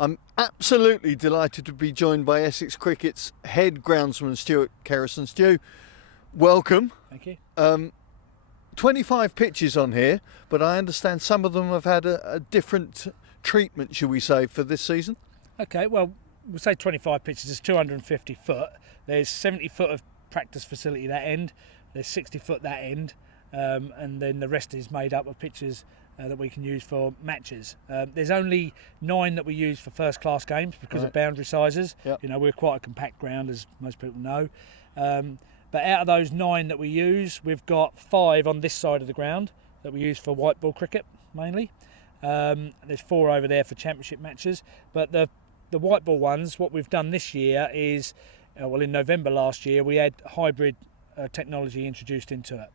I'm absolutely delighted to be joined by Essex Cricket's head groundsman Stuart Kerrison. Stu, welcome. Thank you. 25 pitches on here, but I understand some of them have had a different treatment, shall we say, for this season? Okay, well, we'll say 25 pitches is 250 foot. There's 70 foot of practice facility that end, there's 60 foot that end, and then the rest is made up of pitches that we can use for matches. There's only 9 that we use for first class games because of boundary sizes. Yep. You know, we're quite a compact ground, as most people know. But out of those 9 that we use, we've got 5 on this side of the ground that we use for white ball cricket mainly. There's 4 over there for championship matches. But the white ball ones, what we've done this year is, well, in November last year, we had hybrid technology introduced into it.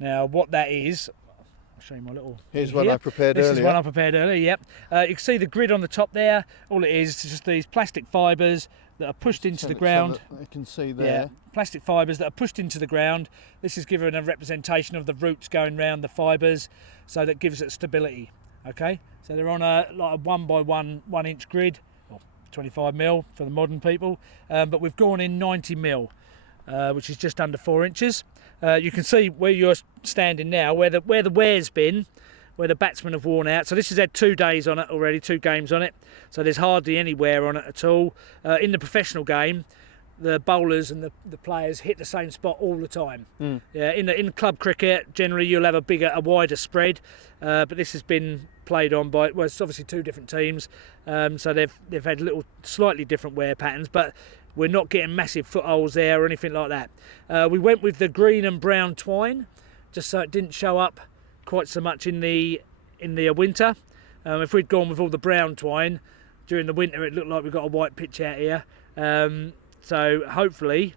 Now, what that is, I'll show you my little... Here's one I prepared earlier. This is one I prepared earlier, yep. You can see the grid on the top there. All it is just these plastic fibres that are pushed into the ground. I can see there. Yeah, plastic fibres that are pushed into the ground. This is given a representation of the roots going round the fibres, so that gives it stability. Okay, so they're on a 1 by 1 inch grid, or 25 mil for the modern people, but we've gone in 90 mil, which is just under 4 inches. You can see where you're standing now, where the wear's been, where the batsmen have worn out. So this has had 2 days on it already, 2 games on it. So there's hardly any wear on it at all. In the professional game, the bowlers and the players hit the same spot all the time. Yeah, in club cricket, generally you'll have a wider spread, but this has been played on by, well, it's obviously 2 different teams, so they've had little slightly different wear patterns, but we're not getting massive footholds there or anything like that. We went with the green and brown twine, just so it didn't show up quite so much in the winter. If we'd gone with all the brown twine during the winter, it looked like we've got a white pitch out here. So hopefully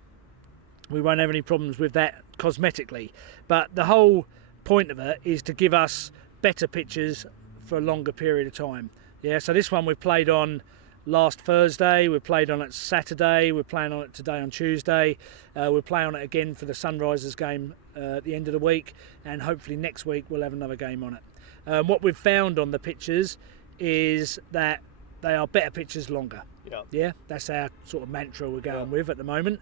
we won't have any problems with that cosmetically. But the whole point of it is to give us better pitches for a longer period of time. Yeah, so this one we played on last Thursday, we played on it Saturday, we're playing on it today on Tuesday, we'll play on it again for the Sunrisers game at the end of the week, and hopefully next week we'll have another game on it. What we've found on the pitches is that they are better pitches longer. Yeah, that's our sort of mantra we're going with at the moment.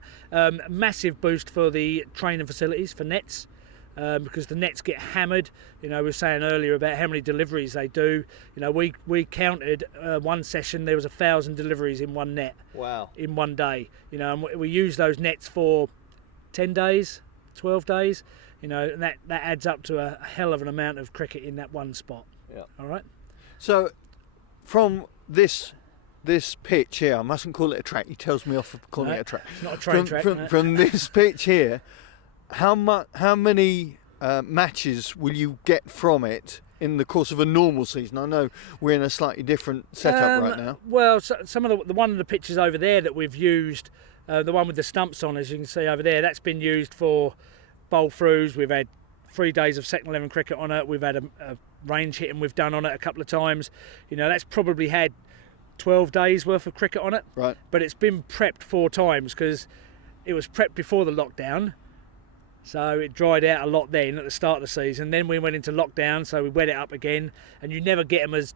Massive boost for the training facilities, for nets, because the nets get hammered. You know, we were saying earlier about how many deliveries they do. You know, we counted one session, there was 1,000 deliveries in one net. Wow. In one day. You know, and we use those nets for 10 days, 12 days. You know, and that adds up to a hell of an amount of cricket in that one spot. Yeah. All right. So, from this pitch here, I mustn't call it a track. He tells me off for calling it a track. It's not a train track. From this pitch here, how many matches will you get from it in the course of a normal season? I know we're in a slightly different setup right now. Well, so some of the one of the pitches over there that we've used, the one with the stumps on, as you can see over there, that's been used for bowl throughs. We've had 3 days of second 11 cricket on it. We've had a range hitting we've done on it a couple of times. You know, that's probably had 12 days worth of cricket on it. Right. But it's been prepped 4 times because it was prepped before the lockdown. So it dried out a lot then at the start of the season. Then we went into lockdown, so we wet it up again. And you never get them as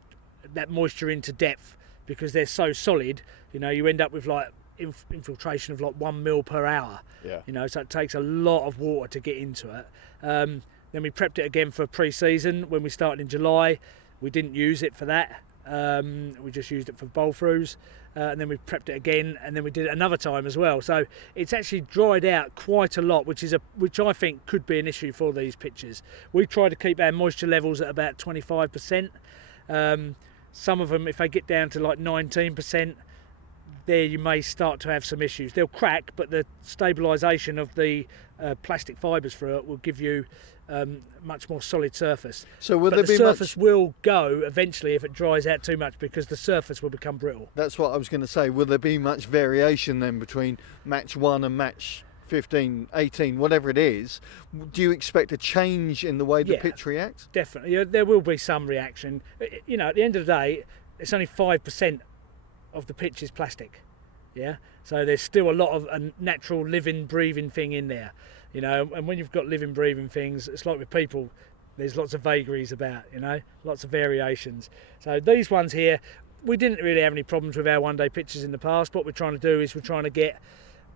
that moisture into depth because they're so solid. You know, you end up with like infiltration of like 1 mil per hour. Yeah. You know, so it takes a lot of water to get into it. Then we prepped it again for pre-season when we started in July. We didn't use it for that. We just used it for bowl throughs, and then we prepped it again, and then we did it another time as well. So it's actually dried out quite a lot, which I think could be an issue for these pitches. We try to keep our moisture levels at about 25%. Some of them, if they get down to like 19%, there you may start to have some issues. They'll crack, but the stabilisation of the plastic fibres for it will give you much more solid surface. So the surface will go eventually if it dries out too much, because the surface will become brittle. That's what I was going to say. Will there be much variation then between match 1 and match 15, 18, whatever it is? Do you expect a change in the way the pitch reacts? Definitely. There will be some reaction. You know, at the end of the day, it's only 5% of the pitch is plastic. Yeah, so there's still a lot of a natural living, breathing thing in there. You know, and when you've got living, breathing things, it's like with people, there's lots of vagaries about, you know, lots of variations. So these ones here, we didn't really have any problems with our one-day pitches in the past. What we're trying to do is we're trying to get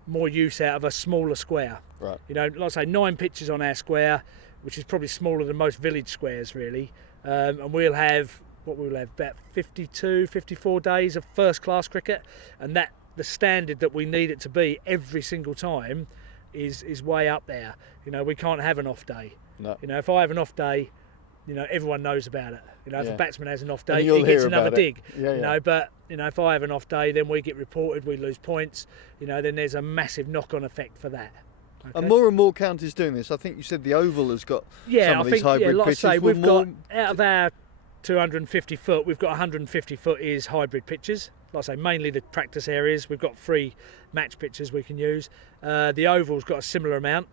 more use out of a smaller square. Right. You know, like I say, 9 pitches on our square, which is probably smaller than most village squares, really. And we'll have about 52, 54 days of first-class cricket, and that the standard that we need it to be every single time is way up there. You know, we can't have an off day. No. You know, if I have an off day, you know, everyone knows about it. You know, if Yeah. a batsman has an off And day, you'll he gets hear another about it. dig. Yeah, You yeah. know, but you know, if I have an off day, then we get reported, we lose points. You know, then there's a massive knock-on effect for that. Okay? And more counties doing this. I think you said the Oval has got Yeah, some I of think these hybrid like pitches. I say, Will we've more- got out of our 250 foot, we've got 150 foot is hybrid pitches. Like I say, mainly the practice areas. We've got 3 match pitches we can use. The Oval's got a similar amount.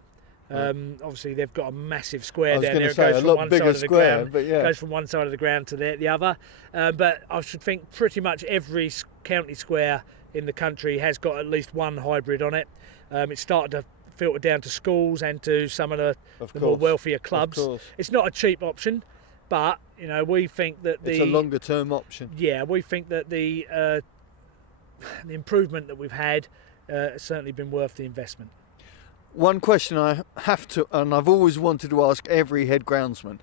Obviously, they've got a massive square I was down going there. to It say goes a from lot one bigger side of the square, ground. but yeah. Goes from one side of the ground to the other. But I should think pretty much every county square in the country has got at least one hybrid on it. It's started to filter down to schools and to some of the more course. wealthier Of clubs. course. It's not a cheap option, but you know, we think that It's a longer term option. yeah, we think that the improvement that we've had has certainly been worth the investment. One question I have to, and I've always wanted to ask every head groundsman,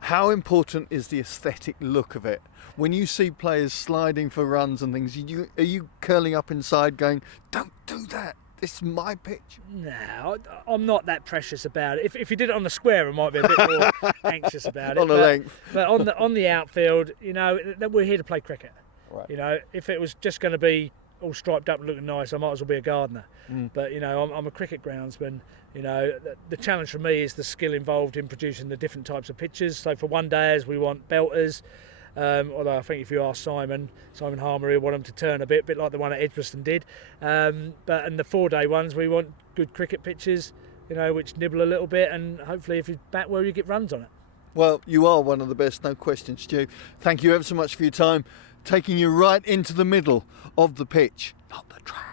how important is the aesthetic look of it? When you see players sliding for runs and things, are you curling up inside going, don't do that, this is my pitch? No, I'm not that precious about it. If you did it on the square, I might be a bit more anxious about it. On the length. But on the outfield, you know, we're here to play cricket. Right. You know, if it was just going to be all striped up and looking nice, I might as well be a gardener. But you know, I'm a cricket groundsman. You know, the challenge for me is the skill involved in producing the different types of pitches. So for one days we want belters. Although I think if you ask Simon Harmer, he'll want them to turn a bit like the one at Edgbaston did. But in the 4-day ones, we want good cricket pitches, you know, which nibble a little bit, and hopefully if you bat well, you get runs on it. Well, you are one of the best, no question, Stu. Thank you ever so much for your time, taking you right into the middle of the pitch, not the track.